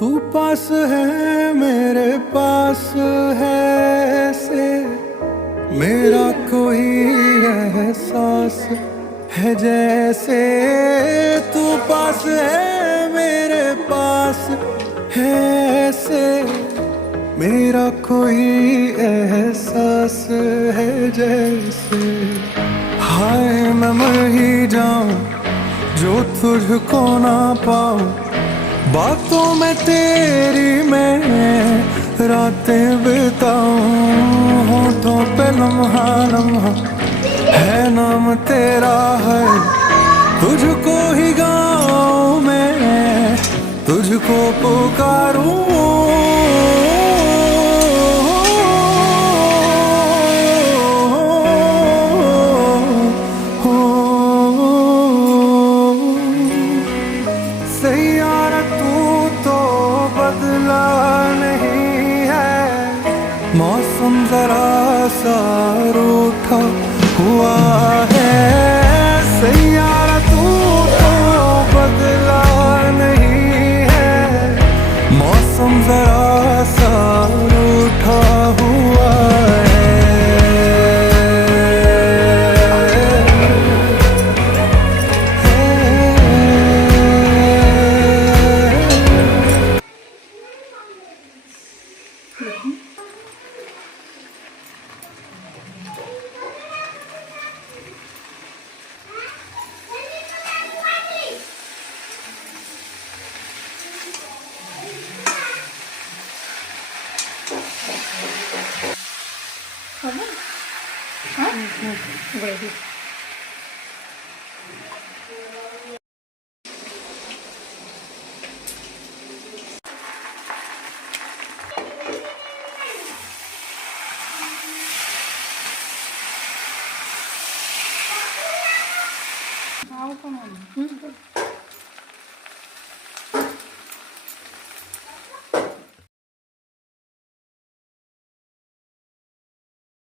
तू पास है मेरे पास है ऐसे मेरा कोई एहसास है जैसे तू पास है मेरे पास है ऐसे मेरा कोई एहसास है जैसे हाय मैं मर ही जाऊं जो तुझको ना पाऊं बातों में तेरी मैं रातें बिताऊं होठों पे लम्हा लम्हा है नाम तेरा है तुझको ही गाऊं मैं तुझको पुकारूं सैयारा तू तो बदला नहीं है मौसम जरा सा रूठा हुआ है सैयारा तू तो बदला नहीं है मौसम जरा सा रूठा हुआ है Ready. How come on?